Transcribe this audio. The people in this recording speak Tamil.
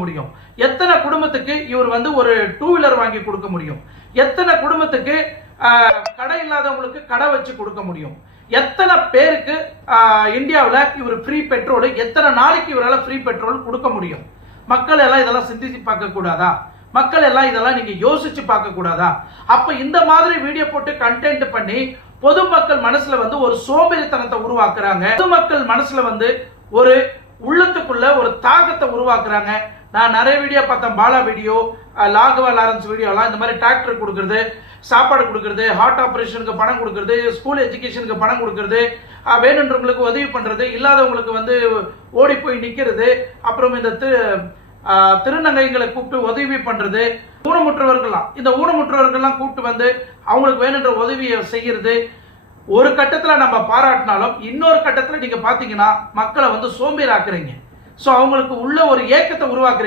முடியும்? எத்தனை குடும்பத்துக்கு இவர் வந்து ஒரு 2 வீலர் வாங்கி கொடுக்க முடியும்? எத்தனை குடும்பத்துக்கு கடை இல்லாதவங்களுக்கு கடை வச்சு கொடுக்க முடியும்? எத்தனை பேருக்கு இந்தியாவில் இவர் ஃப்ரீ பெட்ரோல், எத்தனை நாளைக்கு இவரால் ஃப்ரீ பெட்ரோல் கொடுக்க முடியும்? மக்கள் எல்லாம் இதெல்லாம் சிந்திச்சு பார்க்க கூடாதா? மக்கள் எல்லாம் இதெல்லாம் நீங்க யோசிச்சு பார்க்க கூடாதா? அப்ப இந்த மாதிரி வீடியோ போட்டு கண்டென்ட் பண்ணி பொதுமக்கள் மனசுல வந்து ஒரு சோம்பேறித்தனத்தை உருவாக்குறாங்க. பொதுமக்கள் மனசுல வந்து ஒரு உள்ளத்துக்குள்ள ஒரு தாக்கத்தை உருவாக்குறாங்க. நான் நிறைய வீடியோ பார்த்தேன், பாலா வீடியோ, லாகவா லாரன்ஸ் வீடியோலாம். இந்த மாதிரி டிராக்டர் கொடுக்கறது, சாப்பாடு கொடுக்கறது, ஹார்ட் ஆபரேஷனுக்கு பணம் கொடுக்கறது, ஸ்கூல் எஜுகேஷனுக்கு பணம் கொடுக்கறது, வேணுன்றவங்களுக்கு உதவி பண்றது, இல்லாதவங்களுக்கு வந்து ஓடி போய் நிக்கிறது, அப்புறம் இந்த திருநங்கைகளை கூப்பிட்டு உதவி பண்றது, ஊனமுற்றவர்கள்லாம் இந்த ஊனமுற்றவர்கள்லாம் கூப்பிட்டு வந்து அவங்களுக்கு வேணுன்ற உதவியை செய்யறது. ஒரு கட்டத்துல நம்ம பாராட்டினாலும் இன்னொரு கட்டத்துல நீங்க பாத்தீங்கன்னா மக்களை வந்து சோம்பேறி ஆக்குறீங்க. சோ அவங்களுக்கு உள்ள ஒரு ஏக்கத்தை உருவாக்குறீங்க.